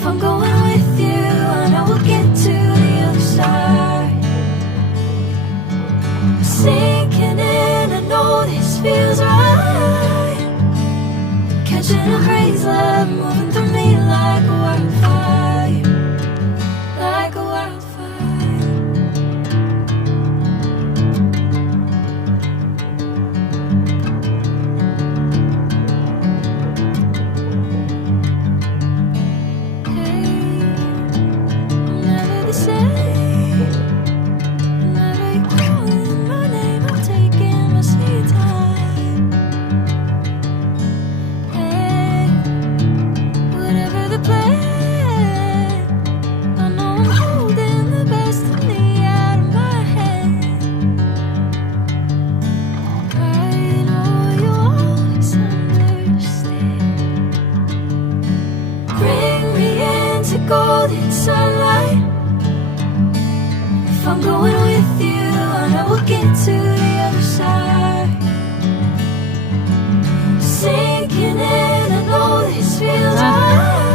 If I'm going with you, I know we'll get to the other side. Sinking in, I know this feels right. Catching a breeze, love moving through me like a wildfire, like a wildfire. Hey, I'm never the same. Whenever you're calling my name, I'm taking my sweet time. Hey, whatever the plan, I know I'm holding the best of me out of my hand. I know you'll always understand. Bring me into golden sunlight. If I'm going with you, I know we'll get to the other side. Sinking in, I know this feels right.